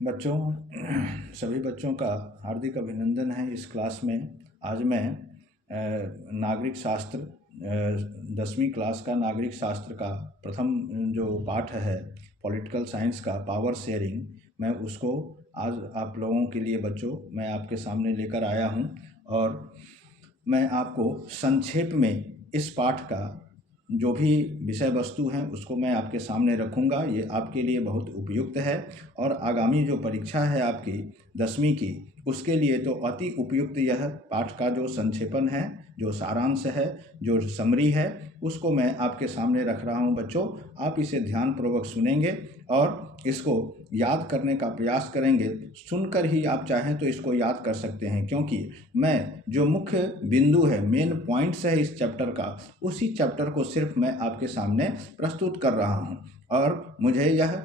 बच्चों, सभी बच्चों का हार्दिक अभिनंदन है। इस क्लास में आज मैं नागरिक शास्त्र 10वीं क्लास का नागरिक शास्त्र का प्रथम जो पाठ है पॉलिटिकल साइंस का पावर शेयरिंग, मैं उसको आज आप लोगों के लिए बच्चों मैं आपके सामने लेकर आया हूं और मैं आपको संक्षेप में इस पाठ का जो भी विषय वस्तु हैं उसको मैं आपके सामने रखूंगा। ये आपके लिए बहुत उपयुक्त है और आगामी जो परीक्षा है आपकी 10वीं की, उसके लिए तो अति उपयुक्त यह पाठ का जो संक्षेपण है, जो सारांश है, जो समरी है, उसको मैं आपके सामने रख रहा हूं। बच्चों, आप इसे ध्यानपूर्वक सुनेंगे और इसको याद करने का प्रयास करेंगे। सुनकर ही आप चाहें तो इसको याद कर सकते हैं, क्योंकि मैं जो मुख्य बिंदु है, मेन पॉइंट्स है इस चैप्टर का, उसी चैप्टर को सिर्फ मैं आपके सामने प्रस्तुत कर रहा हूं। और मुझे यह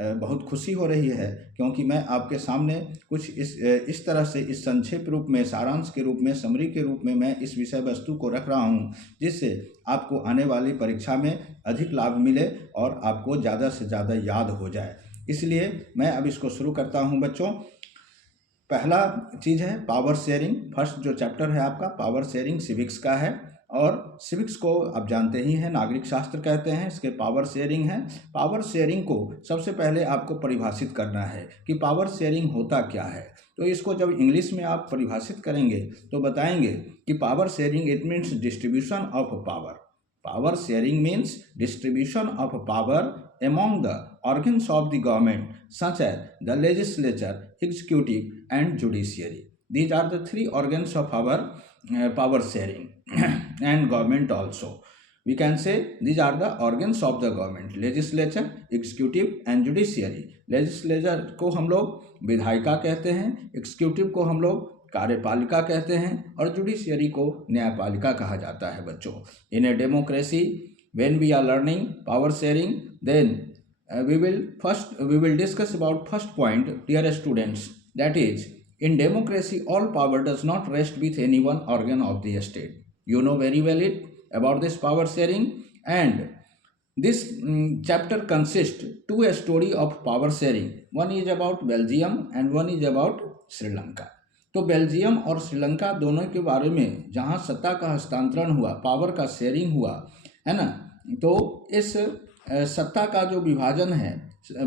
बहुत खुशी हो रही है क्योंकि मैं आपके सामने कुछ इस तरह से इस संक्षेप रूप में, सारांश के रूप में, समरी के रूप में मैं इस विषय वस्तु को रख रहा हूं, जिससे आपको आने वाली परीक्षा में अधिक लाभ मिले और आपको ज़्यादा से ज़्यादा याद हो जाए। इसलिए मैं अब इसको शुरू करता हूं। बच्चों, पहला चीज़ है पावर शेयरिंग। फर्स्ट जो चैप्टर है आपका पावर शेयरिंग सिविक्स का है और सिविक्स को आप जानते ही हैं, नागरिक शास्त्र कहते हैं, इसके पावर शेयरिंग है। पावर शेयरिंग को सबसे पहले आपको परिभाषित करना है कि पावर शेयरिंग होता क्या है। तो इसको जब इंग्लिश में आप परिभाषित करेंगे तो बताएंगे कि power sharing it means distribution of power. Power sharing means distribution of power among the organs of the government such as the legislature, executive and judiciary. These are the three organs of our power sharing and government also. We can say these are the organs of the government: legislature, executive and judiciary. Legislature को हम लोग विधायिका कहते हैं, executive को हम लोग कार्यपालिका कहते हैं और जुडिशियरी को न्यायपालिका कहा जाता है। बच्चों, in a democracy when we are learning power sharing, then we will discuss about first point, dear students, that is, in democracy all power does not rest with any one organ of the state. You know very well it about this power sharing, and this chapter consists two story of power sharing. One is about Belgium and one is about Sri Lanka. तो Belgium और श्रीलंका दोनों के बारे में जहाँ सत्ता का हस्तांतरण हुआ, पावर का शेयरिंग हुआ है ना, तो इस सत्ता का जो विभाजन है,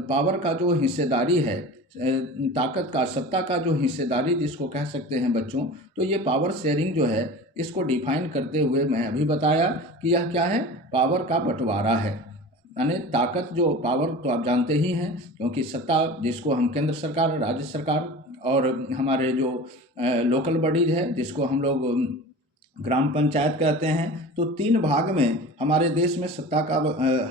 पावर का जो हिस्सेदारी है, ताकत का, सत्ता का जो हिस्सेदारी जिसको कह सकते हैं बच्चों, तो ये पावर शेयरिंग जो है, इसको डिफाइन करते हुए मैं अभी बताया कि यह क्या है, पावर का बंटवारा है। यानी ताकत, जो पावर तो आप जानते ही हैं, क्योंकि सत्ता जिसको हम केंद्र सरकार, राज्य सरकार और हमारे जो लोकल बॉडीज है जिसको हम लोग ग्राम पंचायत कहते हैं, तो तीन भाग में हमारे देश में सत्ता का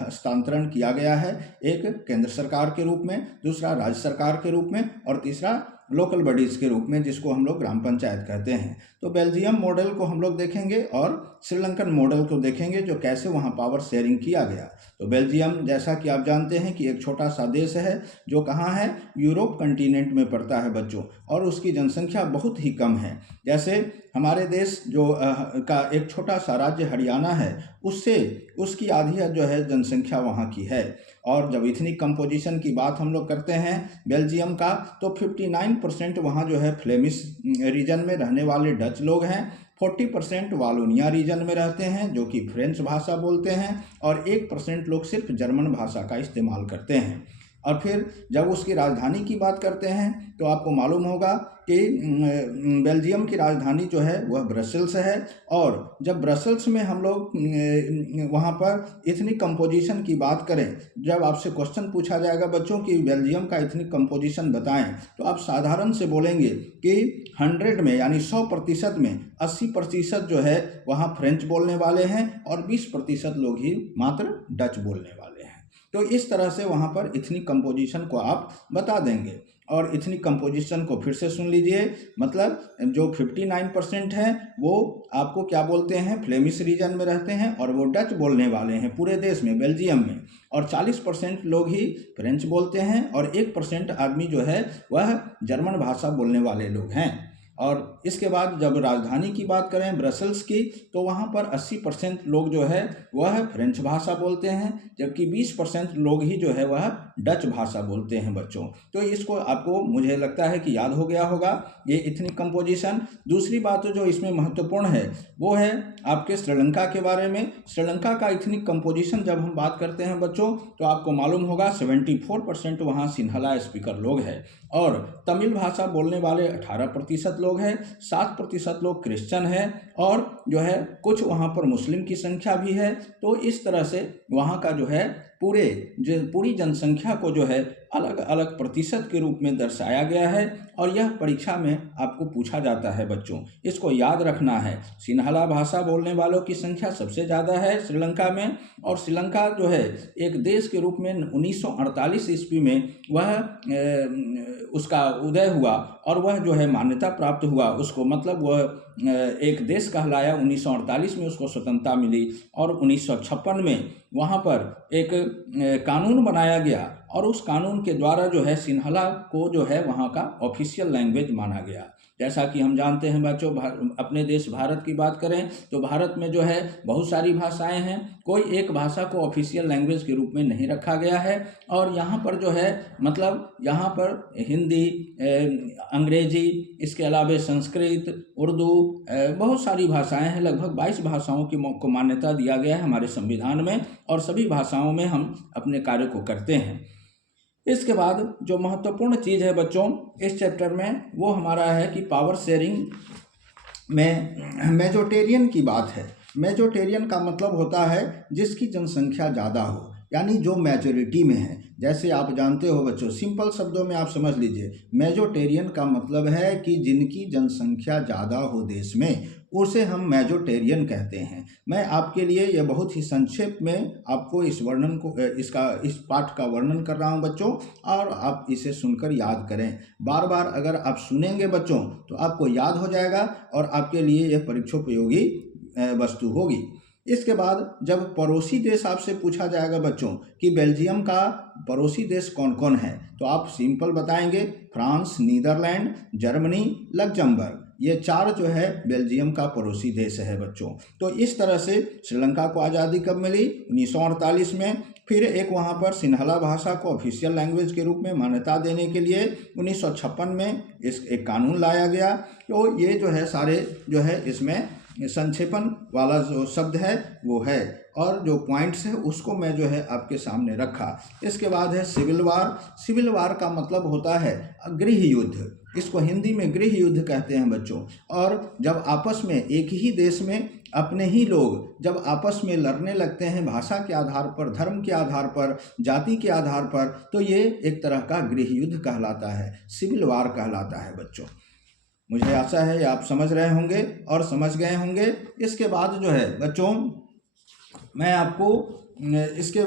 हस्तांतरण किया गया है। एक केंद्र सरकार के रूप में, दूसरा राज्य सरकार के रूप में और तीसरा लोकल बॉडीज़ के रूप में, जिसको हम लोग ग्राम पंचायत कहते हैं। तो बेल्जियम मॉडल को हम लोग देखेंगे और श्रीलंकन मॉडल को देखेंगे, जो कैसे वहाँ पावर शेयरिंग किया गया। तो बेल्जियम, जैसा कि आप जानते हैं कि एक छोटा सा देश है जो कहाँ है, यूरोप कंटिनेंट में पड़ता है बच्चों, और उसकी जनसंख्या बहुत ही कम है। जैसे हमारे देश जो का एक छोटा सा राज्य हरियाणा है, उससे उसकी आधी जो है जनसंख्या वहाँ की है। और जब इथनिक कंपोजिशन की बात हम लोग करते हैं बेल्जियम का, तो 59% वहाँ जो है फ्लेमिश रीजन में रहने वाले डच लोग हैं, 40% वालोनिया रीजन में रहते हैं जो कि फ्रेंच भाषा बोलते हैं, और 1% लोग सिर्फ जर्मन भाषा का इस्तेमाल करते हैं। और फिर जब उसकी राजधानी की बात करते हैं तो आपको मालूम होगा कि बेल्जियम की राजधानी जो है वह ब्रसेल्स है। और जब ब्रसेल्स में हम लोग वहाँ पर इथनिक कंपोजिशन की बात करें, जब आपसे क्वेश्चन पूछा जाएगा बच्चों कि बेल्जियम का इथनिक कंपोजिशन बताएं, तो आप साधारण से बोलेंगे कि 100 में, यानी 100% में 80% जो है वहाँ फ्रेंच बोलने वाले हैं और 20% लोग ही मात्र डच बोलने वाले हैं। तो इस तरह से वहाँ पर इथनिक कंपोजिशन को आप बता देंगे। और इथनिक कंपोजिशन को फिर से सुन लीजिए, मतलब जो 59% हैं वो आपको क्या बोलते हैं, फ्लेमिश रीजन में रहते हैं और वो डच बोलने वाले हैं पूरे देश में, बेल्जियम में। और 40% लोग ही फ्रेंच बोलते हैं और 1% आदमी जो है वह जर्मन भाषा बोलने वाले लोग हैं। और इसके बाद जब राजधानी की बात करें ब्रसल्स की, तो वहाँ पर 80% लोग जो है वह फ्रेंच भाषा बोलते हैं, जबकि 20% लोग ही जो है वह डच भाषा बोलते हैं बच्चों। तो इसको आपको मुझे लगता है कि याद हो गया होगा ये इथनिक कंपोजिशन। दूसरी बात जो इसमें महत्वपूर्ण है वो है आपके श्रीलंका के बारे में। श्रीलंका का इथनिक कंपोजिशन जब हम बात करते हैं बच्चों, तो आपको मालूम होगा 74% वहाँ सिंहला स्पीकर लोग हैं, और तमिल भाषा बोलने वाले 18% लोग हैं, 7% लोग क्रिश्चियन हैं, और जो है कुछ वहाँ पर मुस्लिम की संख्या भी है। तो इस तरह से वहाँ का जो है पूरी जनसंख्या को जो है अलग अलग प्रतिशत के रूप में दर्शाया गया है, और यह परीक्षा में आपको पूछा जाता है बच्चों। इसको याद रखना है, सिंहला भाषा बोलने वालों की संख्या सबसे ज़्यादा है श्रीलंका में, और श्रीलंका जो है एक देश के रूप में 1948 ईस्वी में वह उसका उदय हुआ, और वह जो है मान्यता प्राप्त हुआ उसको, मतलब वह एक देश कहलाया। 1948 में उसको स्वतंत्रता मिली, और 1956 में वहाँ पर एक कानून बनाया गया, और उस कानून के द्वारा जो है सिंहला को जो है वहाँ का ऑफिशियल लैंग्वेज माना गया। जैसा कि हम जानते हैं बच्चों, अपने देश भारत की बात करें तो भारत में जो है बहुत सारी भाषाएं हैं, कोई एक भाषा को ऑफिशियल लैंग्वेज के रूप में नहीं रखा गया है। और यहाँ पर जो है मतलब यहाँ पर हिंदी, अंग्रेजी, इसके अलावा संस्कृत, उर्दू, बहुत सारी भाषाएं हैं। लगभग 22 भाषाओं को मान्यता दिया गया है हमारे संविधान में, और सभी भाषाओं में हम अपने कार्य को करते हैं। इसके बाद जो महत्वपूर्ण चीज़ है बच्चों इस चैप्टर में, वो हमारा है कि पावर शेयरिंग में मेजोरिटेरियन की बात है। मेजोरिटेरियन का मतलब होता है जिसकी जनसंख्या ज़्यादा हो, यानी जो मेजोरिटी में है। जैसे आप जानते हो बच्चों, सिंपल शब्दों में आप समझ लीजिए, मेजोरिटेरियन का मतलब है कि जिनकी जनसंख्या ज़्यादा हो देश में, उसे हम मेजोरिटेरियन कहते हैं। मैं आपके लिए ये बहुत ही संक्षेप में आपको इस वर्णन को इस पाठ का वर्णन कर रहा हूँ बच्चों, और आप इसे सुनकर याद करें। बार बार अगर आप सुनेंगे बच्चों तो आपको याद हो जाएगा, और आपके लिए यह परीक्षोपयोगी वस्तु होगी। इसके बाद जब पड़ोसी देश आपसे पूछा जाएगा बच्चों कि बेल्जियम का पड़ोसी देश कौन कौन है, तो आप सिंपल बताएंगे फ्रांस, नीदरलैंड, जर्मनी, लग्जमबर्ग। ये 4 जो है बेल्जियम का पड़ोसी देश है बच्चों। तो इस तरह से श्रीलंका को आज़ादी कब मिली? 1948 में। फिर एक वहाँ पर सिंहला भाषा को ऑफिशियल लैंग्वेज के रूप में मान्यता देने के लिए 1956 में एक कानून लाया गया। तो ये जो है सारे जो है इसमें संक्षेपण वाला जो शब्द है वो है, और जो पॉइंट्स है उसको मैं जो है आपके सामने रखा। इसके बाद है सिविल वार। सिविल वार का मतलब होता है गृह युद्ध, इसको हिंदी में गृह युद्ध कहते हैं बच्चों। और जब आपस में एक ही देश में अपने ही लोग जब आपस में लड़ने लगते हैं भाषा के आधार पर, धर्म के आधार पर, जाति के आधार पर, तो ये एक तरह का गृह युद्ध कहलाता है, सिविल वार कहलाता है बच्चों। मुझे आशा है आप समझ रहे होंगे और समझ गए होंगे। इसके बाद जो है बच्चों मैं आपको इसके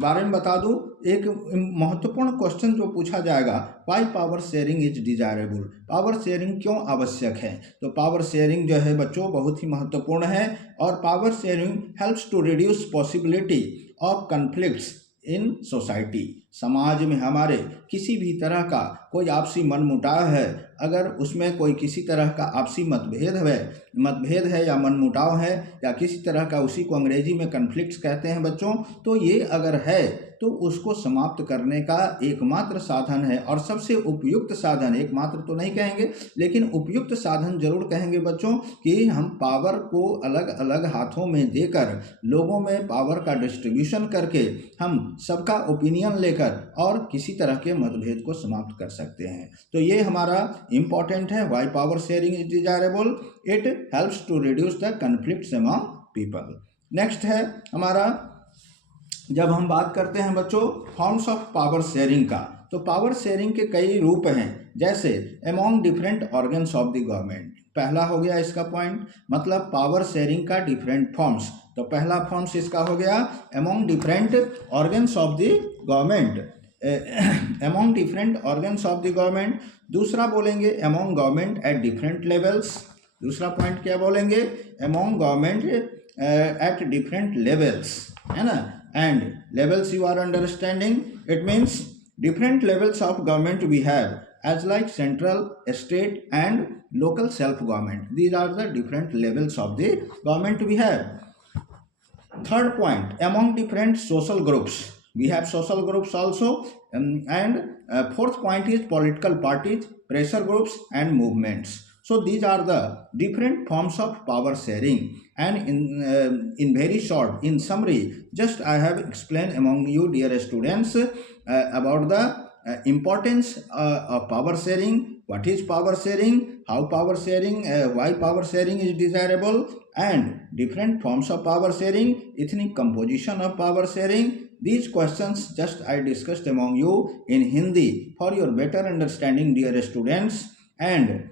बारे में बता दूं, एक महत्वपूर्ण क्वेश्चन जो पूछा जाएगा, why power sharing is desirable. Power sharing क्यों आवश्यक है? तो पावर शेयरिंग जो है बच्चों बहुत ही महत्वपूर्ण है, और power sharing helps to reduce possibility of conflicts in society. समाज में हमारे किसी भी तरह का कोई आपसी मनमुटाव है, अगर उसमें कोई किसी तरह का आपसी मतभेद है या मनमुटाव है, या किसी तरह का, उसी को अंग्रेजी में कन्फ्लिक्ट्स कहते हैं बच्चों, तो ये अगर है तो उसको समाप्त करने का एकमात्र साधन है, और सबसे उपयुक्त साधन, एकमात्र तो नहीं कहेंगे लेकिन उपयुक्त साधन जरूर कहेंगे बच्चों, कि हम पावर को अलग अलग हाथों में देकर, लोगों में पावर का डिस्ट्रीब्यूशन करके, हम सबका ओपिनियन लेकर और किसी तरह के मतभेद को समाप्त कर सकते हैं। तो ये हमारा इंपॉर्टेंट है, why power sharing is desirable, it helps to reduce the conflicts among people. Next है हमारा, जब हम बात करते हैं बच्चों फॉर्म्स ऑफ पावर शेयरिंग का, तो पावर शेयरिंग के कई रूप हैं, जैसे among different organs of the government. पहला हो गया इसका पॉइंट, मतलब पावर शेयरिंग का डिफरेंट फॉर्म्स। तो पहला फॉर्म्स इसका हो गया among different organs of the government, among different organs of the government. दूसरा बोलेंगे among government at different levels. दूसरा पॉइंट क्या बोलेंगे? Among government at different levels, है ना। And levels you are understanding, it means different levels of government we have, as like central, state and local self-government. These are the different levels of the government we have. Third point, among different social groups. We have social groups also. And fourth point is political parties, pressure groups and movements. So these are the different forms of power sharing. And in very short, in summary, just I have explained among you, dear students, about the importance of power sharing, what is power sharing, how power sharing, why power sharing is desirable, and different forms of power sharing, ethnic composition of power sharing. These questions just I discussed among you in Hindi for your better understanding, dear students. And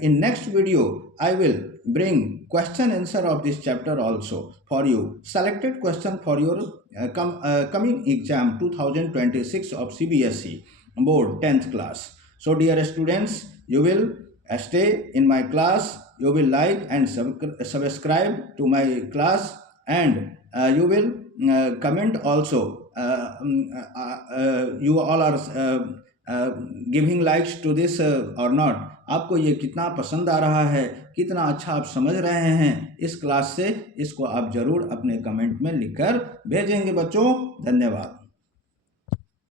in next video, I will bring question answer of this chapter also for you. Selected question for your coming exam 2026 of CBSE board 10th class. So dear students, you will stay in my class, you will like and subscribe to my class, and you will comment also. You all are giving likes to this or not. आपको ये कितना पसंद आ रहा है, कितना अच्छा आप समझ रहे हैं इस क्लास से, इसको आप जरूर अपने कमेंट में लिखकर भेजेंगे बच्चों। धन्यवाद।